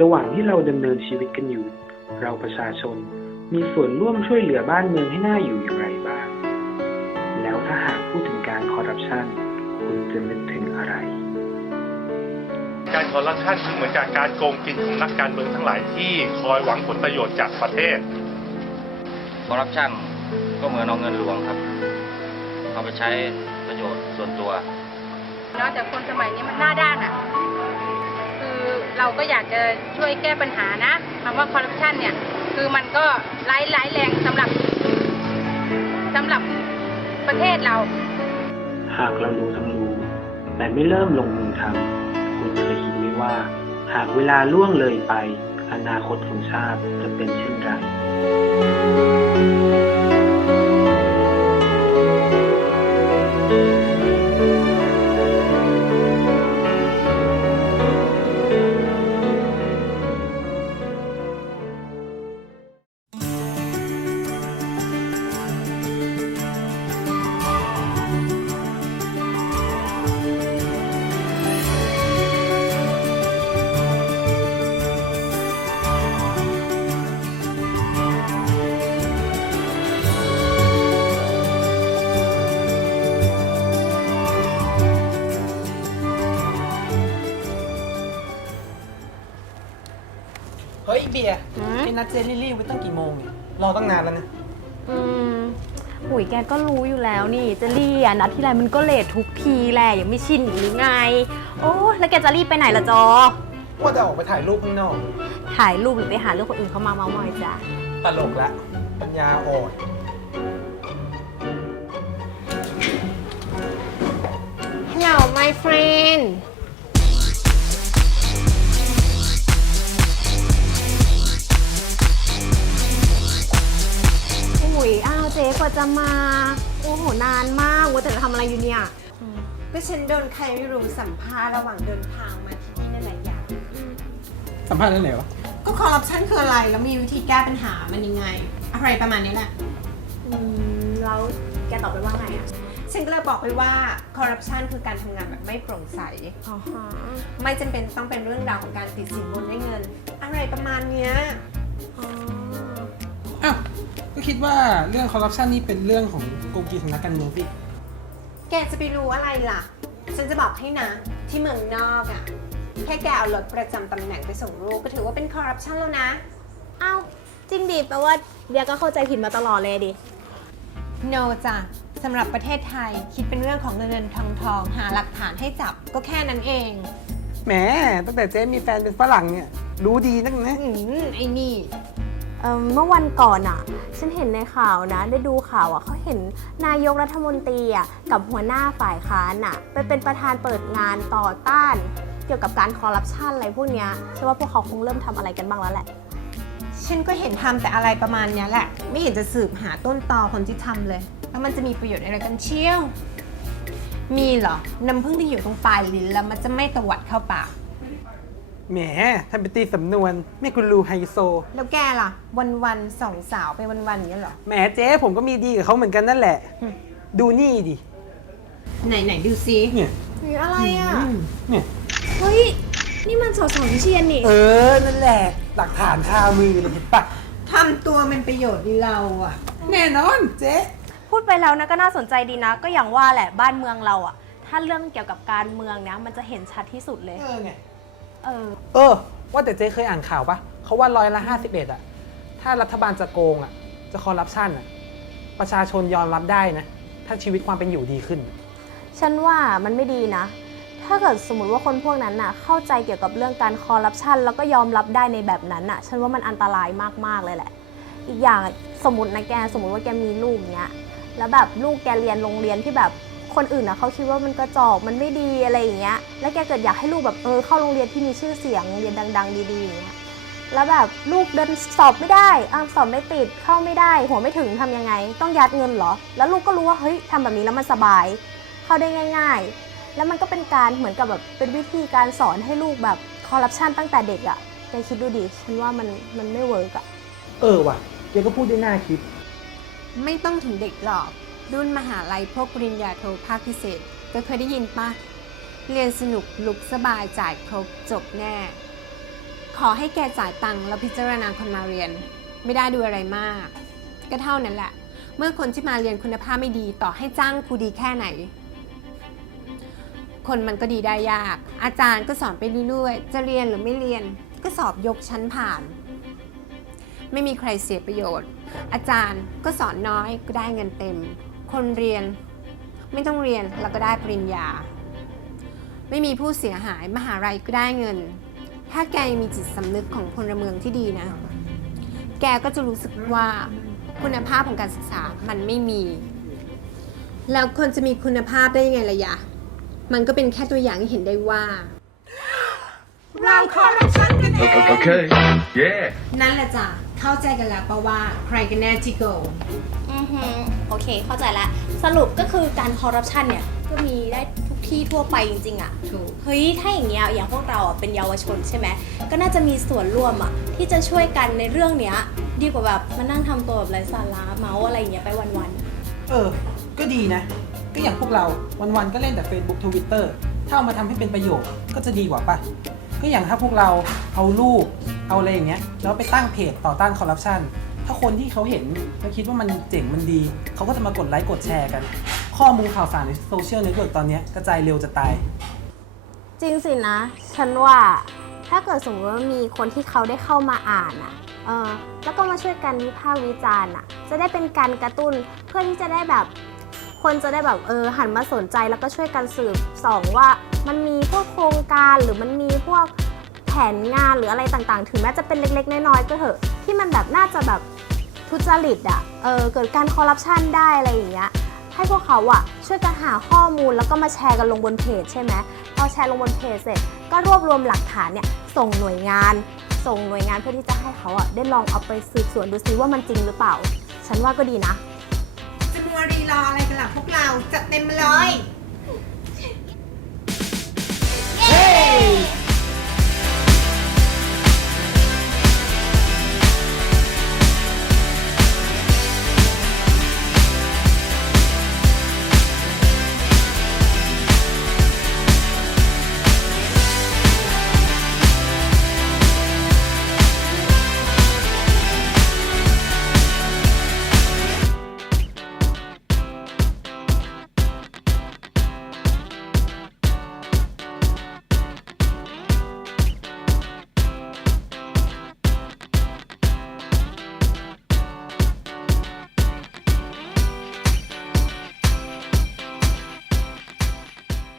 ระหว่างที่เราดำเนินชีวิตกันอยู่ เราประชาชนมีส่วนร่วมช่วยเหลือบ้านเมืองให้น่าอยู่อย่างไรบ้าง แล้วถ้าหากพูดถึงการคอร์รัปชันคุณจะนึกถึงอะไร การคอร์รัปชันคือเหมือนกับการโกงกินของนักการเมืองทั้งหลายที่คอยหวังผลประโยชน์จากประเทศ คอร์รัปชันก็เหมือนเอาเงินหลวงครับ เอาไปใช้ประโยชน์ส่วนตัวเนาะแต่คนสมัยนี้มันหน้าด้านอะคือ เราก็อยากจะช่วยแก้ปัญหานะคำว่าคอร์รัปชันเนี่ย คือมันก็ร้ายร้ายแรงสำหรับสำหรับประเทศเรา หากเรารู้ทั้งรู้ แต่ไม่เริ่มลงมือทำคุณเคยคิดไหมว่า หากเวลาล่วงเลยไป อนาคตของชาติจะเป็นเช่นไร เฮ้ยเบียร์หืม ไอ้นัดเจลลี่ลี่ไว้ตั้งกี่โมงเนี่ยรอตั้งนานแล้วนะอืมหุยแกก็รู้อยู่แล้วนี่เจลลี่อะนัดที่ไรมันก็เลททุกทีแหละยังไม่ชินอีกหรือไง โอ้แล้วแกจะรีบไปไหนล่ะจอ ว่าจะออกไปถ่ายรูปข้างนอก ถ่ายรูปหรือไปหาเรื่องคนอื่นเขามาเมาท์มอยจ้ะตลกละปัญญาอ่อน Hello my friend จ๊กว่าจะมา โอ้โห นานมากว่าแต่จะทำอะไรอยู่เนี่ย ก็ฉันโดนใครไม่รู้สัมภาษณ์ระหว่างเดินทางมาที่นี่นั่นแหละอย่างสัมภาษณ์เรื่องไหนวะ ก็คอร์รัปชันคืออะไรแล้วมีวิธีแก้ปัญหามันยังไง อะไรประมาณนี้แหละ อืม แล้วแกตอบไปว่าไงอะฉันก็เลยบอกไปว่าคอร์รัปชันคือการทำงานแบบไม่โปร่งใส อ๋อฮะไม่จำเป็นต้องเป็นเรื่องราวของการติดสินบนได้เงิน อะไรประมาณเนี้ย อ๋อ อ้าวก็คิดว่าเรื่องคอร์รัปชันนี่เป็นเรื่องของโกงกินของนักการเมืองพี่แกจะไปรู้อะไรล่ะ ฉันจะบอกให้นะ ที่เมืองนอกอะ่ะ แค่แกเอารถประจำตำแหน่งไปส่งลูกก็ถือว่าเป็นคอร์รัปชันแล้วนะอ้าวจริงดิแปลว่าเดียก็เข้าใจผิดมาตลอดเลยดิ no จ้ะสำหรับประเทศไทยคิดเป็นเรื่องของเงินเงินทองทองหาหลักฐานให้จับก็แค่นั้นเอง แหมตั้งแต่เจ๊มีแฟนเป็นฝรั่งเนี่ย รู้ดีนักนะ อืมไอ้นี่ เมเมื่อวันก่อนอะ ฉันเห็นในข่าวนะ ได้ดูข่าวอะเขาเห็นนายกรัฐมนตรีอะกับหัวหน้าฝ่ายค้านอะ ไปเป็นประธานเปิดงานต่อต้าน เกี่ยวกับการคอร์รัปชันอะไรพวกเนี้ยฉันว่าพวกเขาคงเริ่มทำอะไรกันบ้างแล้วแหละ ฉันก็เห็นทำแต่อะไรประมาณเนี้ยแหละ ไม่เห็นจะสืบหาต้นตอคนที่ทำเลย แล้วมันจะมีประโยชน์อะไรกันเชี่ยว มีเหรอ น้ำผึ้งที่อยู่ตรงปลายลิ้นแล้วมันจะไม่ตวัดเข้าปาก แหมทำเป็นตีสำนวนไม่คุณรูไฮโซ แล้วแกล่ะ วันๆสองสาวไปวันๆอย่างเงี้ยเหรอ แหมเจ๊ผมก็มีดีกับเขาเหมือนกันนั่นแหละอืมดูนี่ดิ ไหนไหนๆดูซิเนี่ยหรืออะไรอะ อืมเนี่ย เฮ้ย นี่มันสสวิเชียนนี่ เออ นั่นแหละ หลักฐานคามือเลยเห็นปะทำตัวเป็นประโยชน์ดีเราอะแน่นอนเจ๊ พูดไปแล้วนะก็น่าสนใจดีนะ ก็อย่างว่าแหละบ้านเมืองเราอะถ้าเรื่องเกี่ยวกับการเมืองเนี้ยมันจะเห็นชัดที่สุดเลย เออไง เออ เออ ว่าแต่เจ๊เคยอ่านข่าวปะเขาว่าร้อยละห้าสิบเอ็ดอะถ้ารัฐบาลจะโกงอะจะคอร์รัปชันอะประชาชนยอมรับได้นะ ถ้าชีวิตความเป็นอยู่ดีขึ้น ฉันว่ามันไม่ดีนะ ถ้าเกิดสมมติว่าคนพวกนั้นน่ะ เข้าใจเกี่ยวกับเรื่องการคอร์รัปชันแล้วก็ยอมรับได้ในแบบนั้นน่ะ ฉันว่ามันอันตรายมากๆเลยแหละ อีกอย่างสมมตินะแก สมมติว่าแกมีลูกเนี้ย แล้วแบบลูกแกเรียนโรงเรียนที่แบบ คนอื่นนะเขาคิดว่ามันกระจอกมันไม่ดีอะไรอย่างเงี้ย แล้วแกเกิดอยากให้ลูกแบบเออเข้าโรงเรียนที่มีชื่อเสียงโรงเรียนดัง ๆ ดีๆอย่างเงี้ยแล้วแบบลูกเดินสอบไม่ได้อะสอบไม่ติดเข้าไม่ได้ หัวไม่ถึงทำยังไง ต้องยัดเงินเหรอ แล้วลูกก็รู้ว่าเฮ้ยทำแบบนี้แล้วมันสบาย เข้าได้ง่าย ๆ แล้วมันก็เป็นการเหมือนกับแบบเป็นวิธีการสอนให้ลูกแบบคอร์รัปชันตั้งแต่เด็กอะ่ะแกคิดดูดิฉันว่ามันมันไม่เวิร์กอะเออว่ะเจ๊ก็พูดได้น่าคิด ไม่ต้องถึงเด็กหรอก รุ่นมหาลัยพวกปริญญาโทภาคพิเศษก็เคยได้ยินปะเรียนสนุกลุกสบายจ่ายครบจบแน่ ขอให้แกจ่ายตังค์แล้วพิจารณาคนมาเรียน ไม่ได้ดูอะไรมาก ก็เท่านั้นแหละ เมื่อคนที่มาเรียนคุณภาพไม่ดีต่อให้จ้างครูดีแค่ไหน คนมันก็ดีได้ยาก อาจารย์ก็สอนไปเรื่อยๆ จะเรียนหรือไม่เรียน ก็สอบยกชั้นผ่าน ไม่มีใครเสียประโยชน์ อาจารย์ก็สอนน้อยก็ได้เงินเต็ม คนเรียนไม่ต้องเรียนแล้วก็ได้ปริญญา ไม่มีผู้เสียหายมหาลัยก็ได้เงิน ถ้าแกยังมีจิตสำนึกของพลเมืองที่ดีนะ แกก็จะรู้สึกว่าคุณภาพของการศึกษามันไม่มี แล้วคนจะมีคุณภาพได้ยังไงล่ะยะ มันก็เป็นแค่ตัวอย่างที่เห็นได้ว่า เราคอร์รัปชันกันเอง Okay. Yeah. นั่นแหละจ้ะเข้าใจกันแล้วปะว่าใครกันแน่ที่โกงอือ ฮึโอเค เข้าใจแล้วสรุปก็คือการคอร์รัปชันเนี่ย ก็มีได้ทุกที่ทั่วไปจริงๆอะ ถูก เฮ้ย ถ้าอย่างเงี้ย อย่างพวกเราอะเป็นเยาวชนใช่ไหม ก็น่าจะมีส่วนร่วมอะที่จะช่วยกันในเรื่องเนี้ย ดีกว่าแบบมานั่งทำตัวแบบไร้สาระเมาส์อะไรอย่างเงี้ยไปวันเออ ก็ดีนะ ก็อย่างพวกเราวันๆก็เล่นแต่ Facebook Twitter ถ้าเอามาทำให้เป็นประโยชน์ก็จะดีกว่าป่ะก็อย่างถ้าพวกเราเอารูปเอาอะไรอย่างเงี้ยแล้วไปตั้งเพจต่อต้านคอร์รัปชัน ถ้าคนที่เขาเห็นแล้วคิดว่ามันเจ๋งมันดี เขาก็จะมากดไลค์กดแชร์กัน ข้อมูลข่าวสารในโซเชียลเน็ตเวิร์กตอนเนี้ยกระจายเร็วจะตาย จริงสินะ ฉันว่าถ้าเกิดสมมติว่ามีคนที่เขาได้เข้ามาอ่านอะเออแล้วก็มาช่วยกันวิพากษ์วิจารณ์อะ จะได้เป็นการกระตุ้นเพื่อที่จะได้แบบ คนจะได้แบบเออหันมาสนใจแล้วก็ช่วยกันสืบส่องว่ามันมีพวกโครงการหรือมันมีพวกแผนงานหรืออะไรต่างๆ ถึงแม้จะเป็นเล็กๆ น้อยๆก็เถอะ ที่มันแบบน่าจะแบบทุจริตอะเออเกิดการคอร์รัปชันได้อะไรอย่างเงี้ย ให้พวกเขาอะช่วยกันหาข้อมูลแล้วก็มาแชร์กันลงบนเพจใช่ไหมพอแชร์ลงบนเพจเสร็จก็รวบรวมหลักฐานเนี่ยส่งหน่วยงาน ส่งหน่วยงานเพื่อที่จะให้เขาอะได้ลองเอาไปสืบสวนดูซิว่ามันจริงหรือเปล่า ฉันว่าก็ดีนะ จะมัวรีรออะไรกันล่ะพวกเราจัดเต็มมาเลย